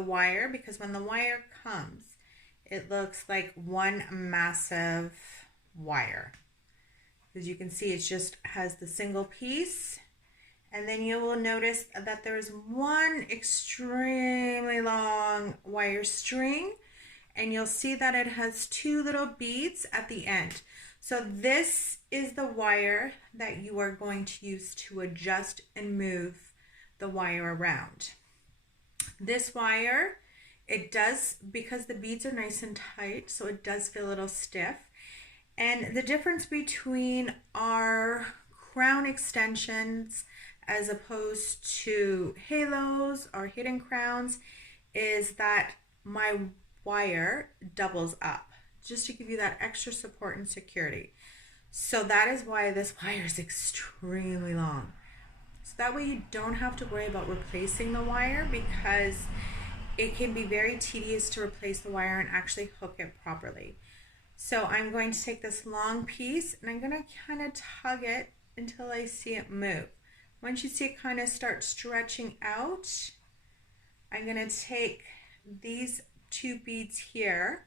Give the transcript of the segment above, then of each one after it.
the wire, because when the wire comes, it looks like one massive wire. As you can see, it just has the single piece. And then you will notice that there's one extremely long wire string, and you'll see that it has two little beads at the end. So this is the wire that you are going to use to adjust and move the wire around. This wire, it does, because the beads are nice and tight, so it does feel a little stiff. And the difference between our crown extensions as opposed to halos or hidden crowns is that my wire doubles up, just to give you that extra support and security. So that is why this wire is extremely long. So that way you don't have to worry about replacing the wire, because it can be very tedious to replace the wire and actually hook it properly. So I'm going to take this long piece and I'm going to kind of tug it until I see it move. Once you see it kind of start stretching out, I'm going to take these two beads here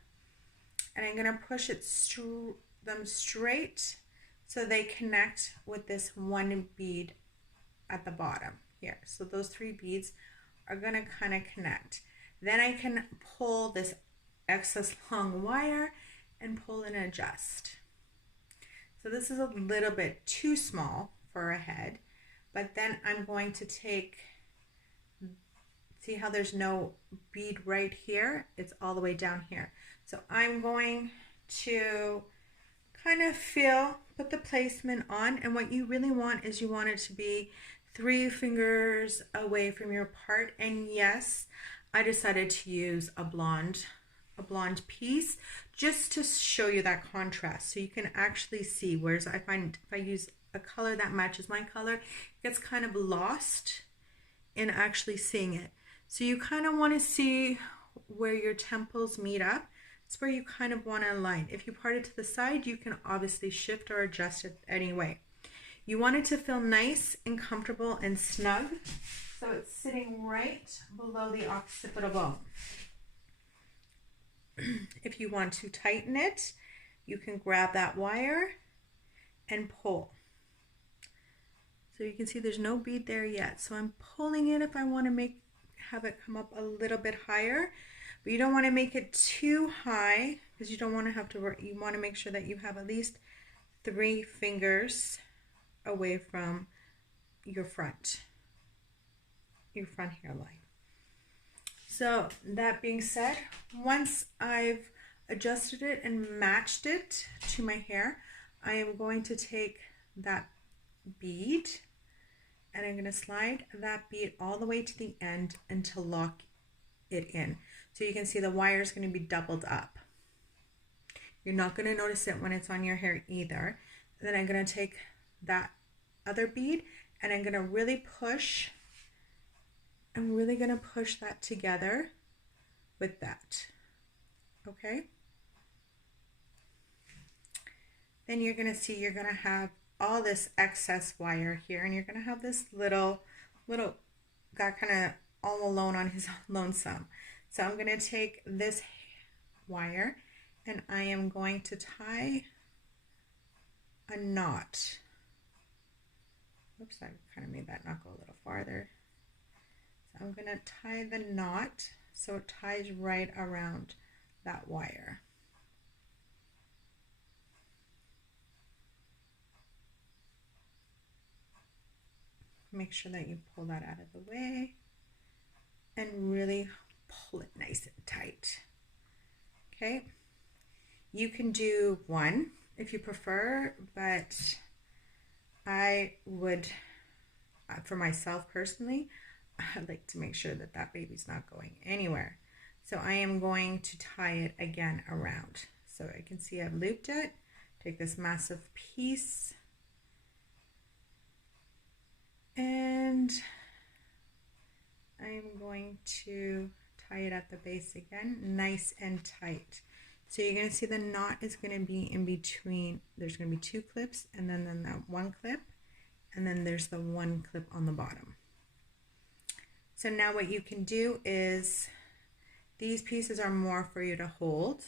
and I'm going to push them straight so they connect with this one bead at the bottom here. So those three beads are going to kind of connect. Then I can pull this excess long wire and pull and adjust. So this is a little bit too small for a head, but then I'm going to take, see how there's no bead right here? It's all the way down here. So I'm going to kind of put the placement on, and what you really want is you want it to be 3 fingers away from your part. And yes, I decided to use a blonde piece just to show you that contrast, so you can actually see. Whereas I find if I use a color that matches my color, it gets kind of lost in actually seeing it. So you kind of want to see where your temples meet up. It's where you kind of want to align. If you part it to the side, you can obviously shift or adjust it anyway. You want it to feel nice and comfortable and snug, so it's sitting right below the occipital bone. If you want to tighten it, you can grab that wire and pull. So you can see there's no bead there yet. So I'm pulling it if I want to have it come up a little bit higher, but you don't want to make it too high, because you don't want to have to work. You want to make sure that you have at least 3 fingers away from your front hairline. So that being said, once I've adjusted it and matched it to my hair, I am going to take that bead and I'm going to slide that bead all the way to the end and to lock it in. So you can see the wire is going to be doubled up. You're not going to notice it when it's on your hair either. Then I'm going to take that other bead and I'm going to really push. I'm really going to push that together with that. Okay? Then you're going to see you're going to have all this excess wire here, and you're going to have this little guy kind of all alone on his lonesome. So I'm going to take this wire and I am going to tie a knot. Oops, I kind of made that knot go a little farther. So I'm going to tie the knot so it ties right around that wire. Make sure that you pull that out of the way and really pull it nice and tight. Okay, you can do one if you prefer, but I would, for myself personally, I'd like to make sure that that baby's not going anywhere. So I am going to tie it again around. So I can see I've looped it. Take this massive piece and I'm going to tie it at the base again, nice and tight. So you're going to see the knot is going to be in between. There's going to be 2 clips and then that 1 clip, and then there's the 1 clip on the bottom. So now what you can do is these pieces are more for you to hold.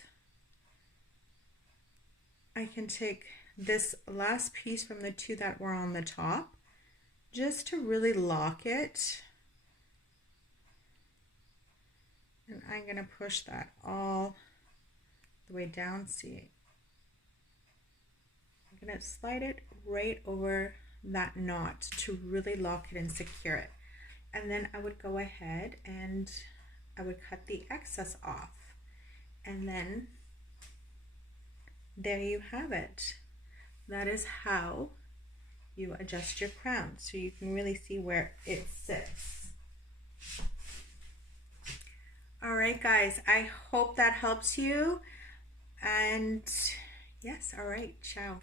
I can take this last piece from the two that were on the top just to really lock it. And I'm going to push that all the way down. See, I'm going to slide it right over that knot to really lock it and secure it. And then I would go ahead and I would cut the excess off. And then there you have it. That is how you adjust your crown, so you can really see where it sits. All right, guys, I hope that helps you. And yes, all right, ciao.